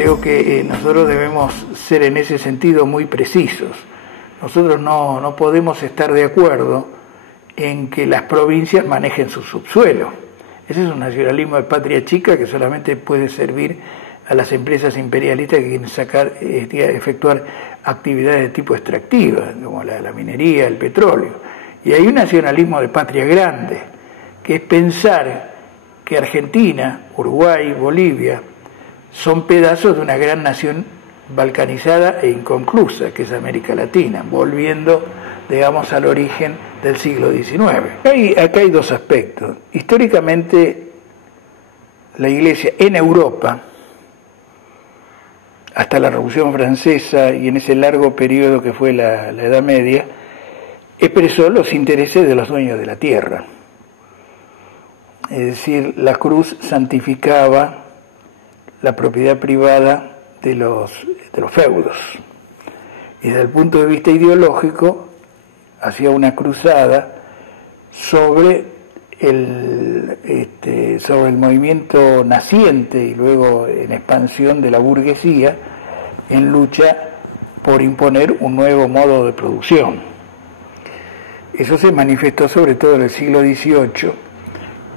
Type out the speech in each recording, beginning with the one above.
creo que nosotros debemos ser en ese sentido muy precisos. Nosotros no podemos estar de acuerdo en que las provincias manejen su subsuelo. Ese es un nacionalismo de patria chica que solamente puede servir a las empresas imperialistas que quieren efectuar actividades de tipo extractiva, como la minería, el petróleo. Y hay un nacionalismo de patria grande, que es pensar que Argentina, Uruguay, Bolivia son pedazos de una gran nación balcanizada e inconclusa, que es América Latina, volviendo, digamos, al origen del siglo XIX. Acá hay dos aspectos. Históricamente, la Iglesia en Europa, hasta la Revolución Francesa y en ese largo periodo que fue la Edad Media, expresó los intereses de los dueños de la tierra. Es decir, la cruz santificaba la propiedad privada de los feudos. Y desde el punto de vista ideológico, hacía una cruzada sobre el movimiento naciente y luego en expansión de la burguesía en lucha por imponer un nuevo modo de producción. Eso se manifestó sobre todo en el siglo XVIII,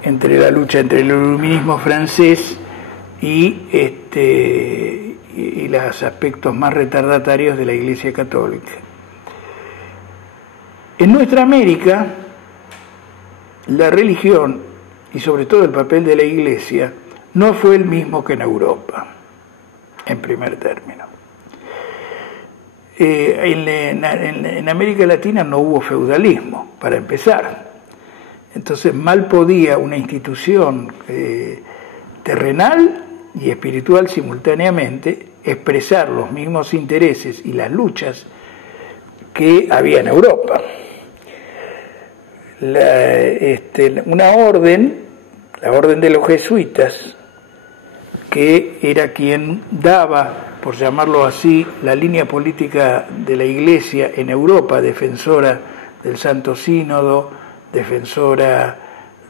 entre la lucha entre el iluminismo francés y los aspectos más retardatarios de la Iglesia Católica. En nuestra América, la religión y sobre todo el papel de la Iglesia no fue el mismo que en Europa, en primer término. En América Latina no hubo feudalismo, para empezar. Entonces mal podía una institución terrenal y espiritual simultáneamente expresar los mismos intereses y las luchas que había en Europa. Una orden, la orden de los jesuitas, que era quien daba, por llamarlo así, la línea política de la Iglesia en Europa, defensora del Santo Sínodo, defensora,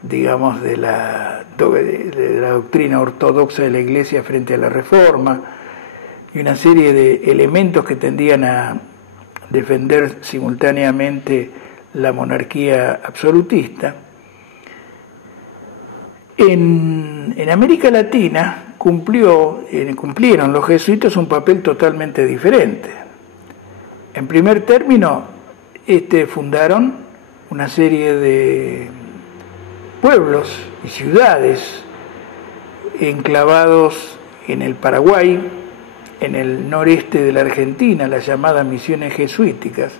digamos, de la doctrina ortodoxa de la Iglesia frente a la Reforma, y una serie de elementos que tendían a defender simultáneamente la monarquía absolutista. En América Latina cumplieron los jesuitas un papel totalmente diferente. En primer término, fundaron una serie de pueblos y ciudades enclavados en el Paraguay, en el noreste de la Argentina, las llamadas misiones jesuíticas,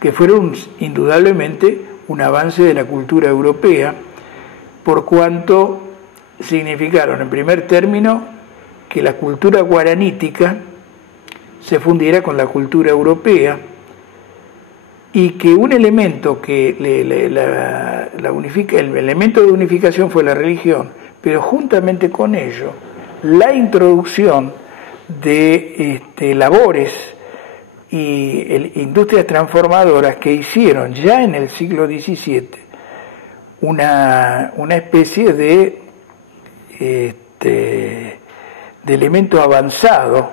que fueron indudablemente un avance de la cultura europea, por cuanto significaron, en primer término, que la cultura guaranítica se fundiera con la cultura europea y que un elemento que el elemento de unificación fue la religión, pero juntamente con ello, la introducción de labores y industrias transformadoras que hicieron ya en el siglo XVII una especie de elemento avanzado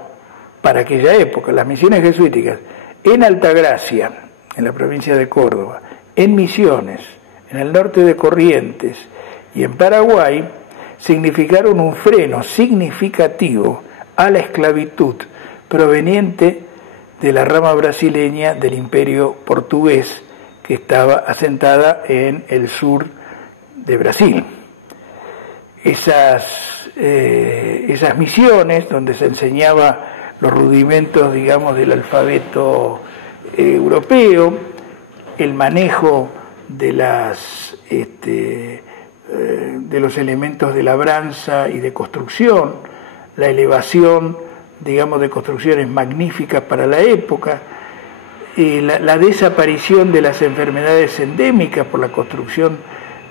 para aquella época. Las misiones jesuíticas en Altagracia, en la provincia de Córdoba, en Misiones, en el norte de Corrientes y en Paraguay, significaron un freno significativo a la esclavitud proveniente de la rama brasileña del imperio portugués que estaba asentada en el sur de Brasil. Esas misiones donde se enseñaba los rudimentos, digamos, del alfabeto europeo, el manejo de los elementos de labranza y de construcción, la elevación, digamos, de construcciones magníficas para la época, la desaparición de las enfermedades endémicas por la construcción,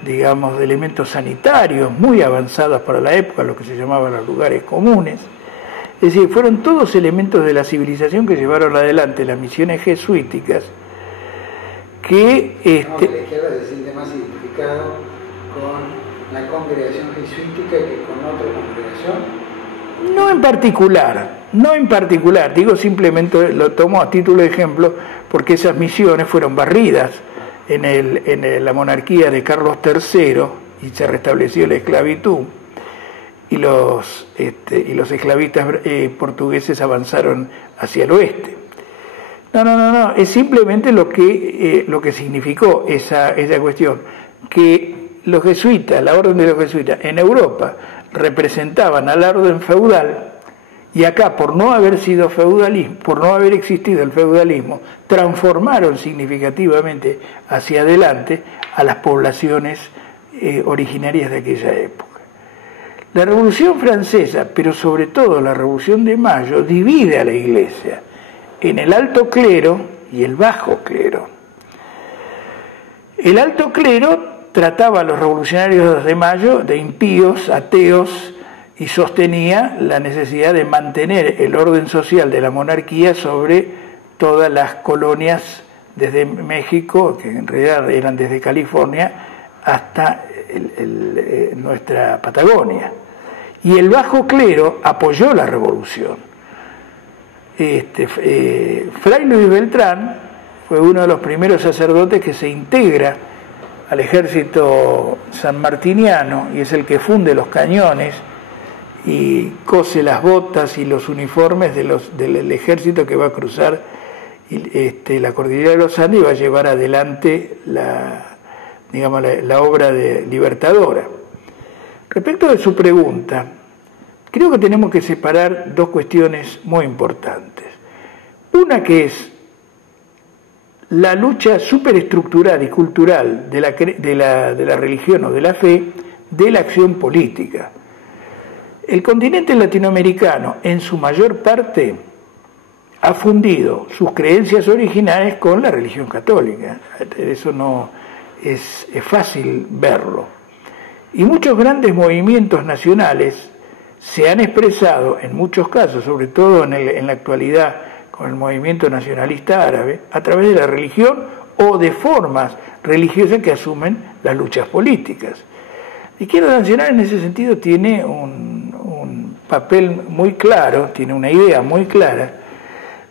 digamos, de elementos sanitarios muy avanzados para la época, lo que se llamaban los lugares comunes. Es decir, fueron todos elementos de la civilización que llevaron adelante las misiones jesuíticas que... la izquierda se siente más identificado con la congregación jesuítica que con otra congregación. No en particular, no en particular, digo simplemente, lo tomo a título de ejemplo, porque esas misiones fueron barridas en la monarquía de Carlos III y se restableció la esclavitud, y los esclavistas portugueses avanzaron hacia el oeste. No, es simplemente lo que significó esa cuestión, que los jesuitas, la orden de los jesuitas en Europa representaban a la orden feudal, y acá, por no haber sido feudalismo, por no haber existido el feudalismo, transformaron significativamente hacia adelante a las poblaciones originarias de aquella época. La Revolución Francesa, pero sobre todo la Revolución de Mayo, divide a la Iglesia en el alto clero y el bajo clero. El alto clero trataba a los revolucionarios de Mayo de impíos, ateos, y sostenía la necesidad de mantener el orden social de la monarquía sobre todas las colonias desde México, que en realidad eran desde California, hasta nuestra Patagonia. Y el bajo clero apoyó la revolución. Fray Luis Beltrán fue uno de los primeros sacerdotes que se integra al ejército sanmartiniano y es el que funde los cañones y cose las botas y los uniformes del ejército que va a cruzar la cordillera de los Andes y va a llevar adelante la obra de libertadora. Respecto de su pregunta, creo que tenemos que separar dos cuestiones muy importantes. Una que es la lucha superestructural y cultural de la religión o de la fe de la acción política. El continente latinoamericano, en su mayor parte, ha fundido sus creencias originales con la religión católica. Eso no es fácil verlo. Y muchos grandes movimientos nacionales se han expresado, en muchos casos, sobre todo en la actualidad, con el movimiento nacionalista árabe, a través de la religión o de formas religiosas que asumen las luchas políticas. La Izquierda Nacional en ese sentido tiene un papel muy claro, tiene una idea muy clara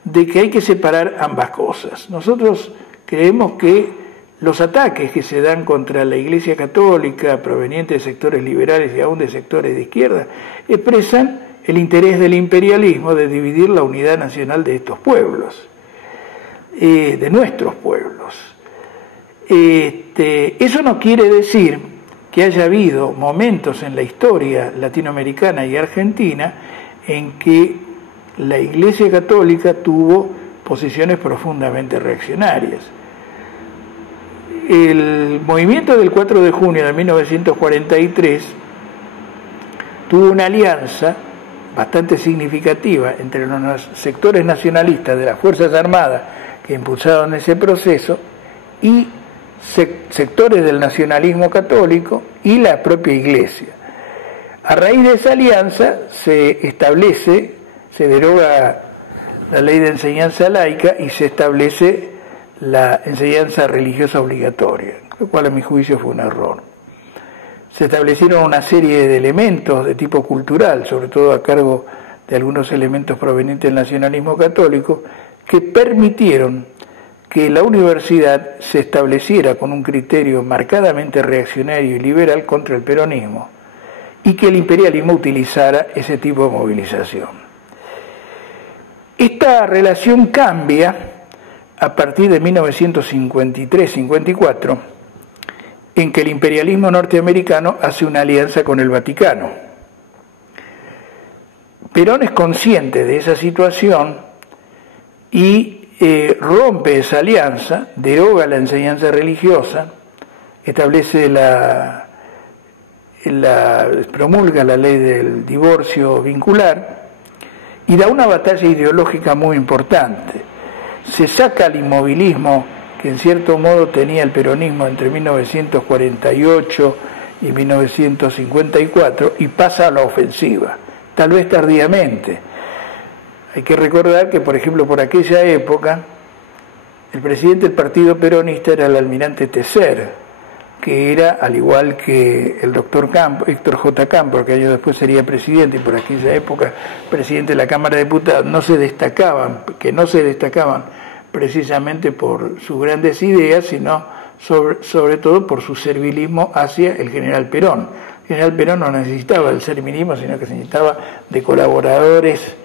de que hay que separar ambas cosas. Nosotros creemos que los ataques que se dan contra la Iglesia Católica provenientes de sectores liberales y aún de sectores de izquierda expresan el interés del imperialismo de dividir la unidad nacional de estos pueblos, de nuestros pueblos. Eso no quiere decir que haya habido momentos en la historia latinoamericana y argentina en que la Iglesia Católica tuvo posiciones profundamente reaccionarias. El movimiento del 4 de junio de 1943 tuvo una alianza bastante significativa entre los sectores nacionalistas de las Fuerzas Armadas que impulsaron ese proceso y sectores del nacionalismo católico y la propia Iglesia. A raíz de esa alianza se deroga la ley de enseñanza laica y se establece la enseñanza religiosa obligatoria, lo cual a mi juicio fue un error. Se establecieron una serie de elementos de tipo cultural, sobre todo a cargo de algunos elementos provenientes del nacionalismo católico, que permitieron que la universidad se estableciera con un criterio marcadamente reaccionario y liberal contra el peronismo y que el imperialismo utilizara ese tipo de movilización. Esta relación cambia a partir de 1953-54, en que el imperialismo norteamericano hace una alianza con el Vaticano. Perón es consciente de esa situación y rompe esa alianza, deroga la enseñanza religiosa, establece promulga la ley del divorcio vincular y da una batalla ideológica muy importante. Se saca el inmovilismo que en cierto modo tenía el peronismo entre 1948 y 1954 y pasa a la ofensiva, tal vez tardíamente. Hay que recordar que, por ejemplo, por aquella época, el presidente del partido peronista era el almirante Tecer, que era, al igual que el doctor Héctor J. Campos, que años después sería presidente y por aquella época presidente de la Cámara de Diputados, no se destacaban precisamente por sus grandes ideas, sino sobre todo por su servilismo hacia el general Perón. El general Perón no necesitaba del servilismo, sino que se necesitaba de colaboradores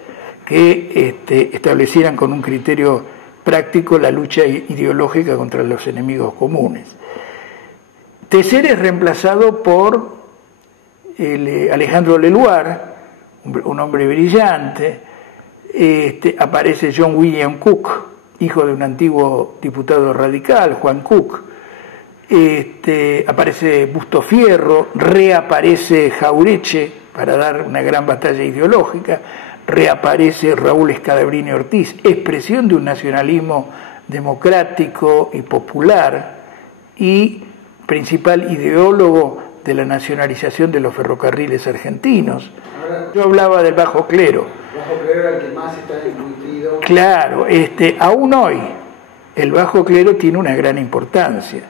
que establecieran con un criterio práctico la lucha ideológica contra los enemigos comunes. Tecer es reemplazado por Alejandro Leluar, un hombre brillante. Aparece John William Cook, hijo de un antiguo diputado radical, Juan Cook. Aparece Busto Fierro, reaparece Jaureche para dar una gran batalla ideológica, reaparece Raúl Escadabrini Ortiz, expresión de un nacionalismo democrático y popular y principal ideólogo de la nacionalización de los ferrocarriles argentinos. Ahora, yo hablaba del bajo clero. El bajo clero era el que más está incluido. Claro, aún hoy el bajo clero tiene una gran importancia,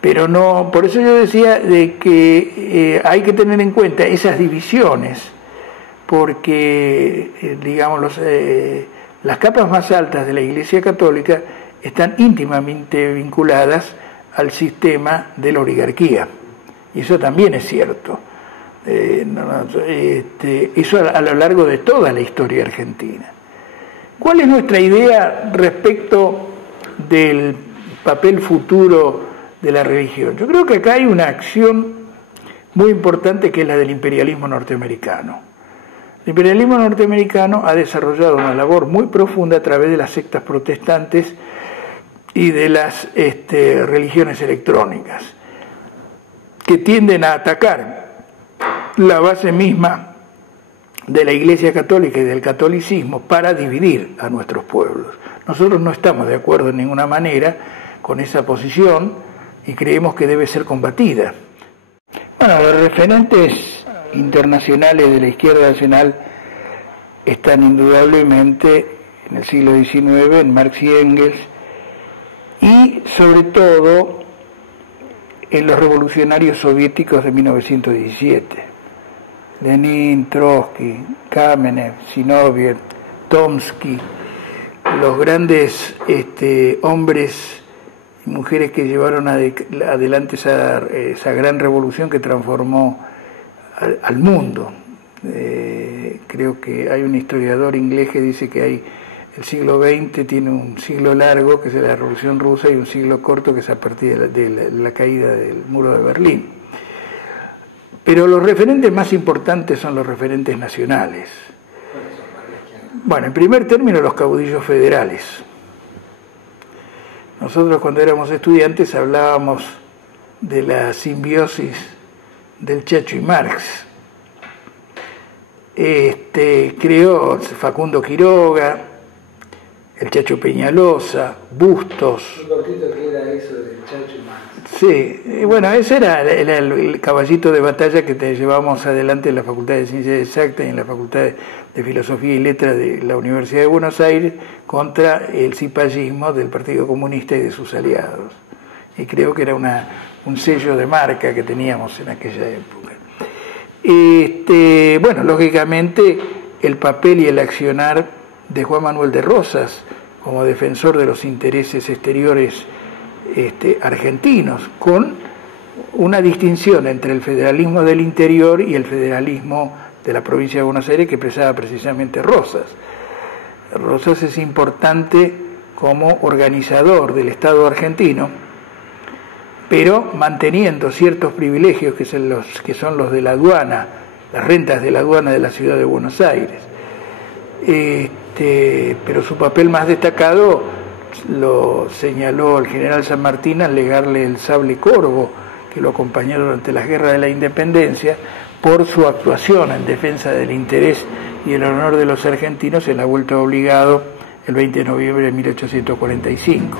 pero no, por eso yo decía de que hay que tener en cuenta esas divisiones, porque digamos las capas más altas de la Iglesia Católica están íntimamente vinculadas al sistema de la oligarquía, y eso también es cierto. Eso a lo largo de toda la historia argentina. ¿Cuál es nuestra idea respecto del papel futuro de la religión? Yo creo que acá hay una acción muy importante que es la del imperialismo norteamericano. El imperialismo norteamericano ha desarrollado una labor muy profunda a través de las sectas protestantes y de las religiones electrónicas, que tienden a atacar la base misma de la Iglesia Católica y del catolicismo para dividir a nuestros pueblos. Nosotros no estamos de acuerdo en ninguna manera con esa posición y creemos que debe ser combatida. Bueno, los referentes internacionales de la izquierda nacional están indudablemente en el siglo XIX en Marx y Engels, y sobre todo en los revolucionarios soviéticos de 1917. Lenin, Trotsky, Kamenev, Zinoviev, Tomsky, los grandes hombres y mujeres que llevaron adelante esa gran revolución que transformó al mundo. Creo que hay un historiador inglés que dice que el siglo XX tiene un siglo largo, que es la Revolución Rusa, y un siglo corto, que es a partir de la caída del muro de Berlín. Pero los referentes más importantes son los referentes nacionales. Bueno, en primer término, los caudillos federales. Nosotros cuando éramos estudiantes hablábamos de la simbiosis del Chacho y Marx. Creó Facundo Quiroga, el Chacho Peñalosa, Bustos. Un cortito que era eso del Chacho y Marx. Sí, bueno, ese era el caballito de batalla que te llevamos adelante en la Facultad de Ciencias Exactas y en la Facultad de Filosofía y Letras de la Universidad de Buenos Aires contra el cipallismo del Partido Comunista y de sus aliados. Y creo que era un sello de marca que teníamos en aquella época. Bueno, lógicamente el papel y el accionar de Juan Manuel de Rosas como defensor de los intereses exteriores argentinos, con una distinción entre el federalismo del interior y el federalismo de la provincia de Buenos Aires que expresaba precisamente Rosas. Rosas es importante como organizador del Estado argentino, pero manteniendo ciertos privilegios que son los de la aduana, las rentas de la aduana de la ciudad de Buenos Aires. Pero su papel más destacado lo señaló el general San Martín al legarle el sable Corvo, que lo acompañó durante las guerras de la Independencia, por su actuación en defensa del interés y el honor de los argentinos en la vuelta obligado el 20 de noviembre de 1845.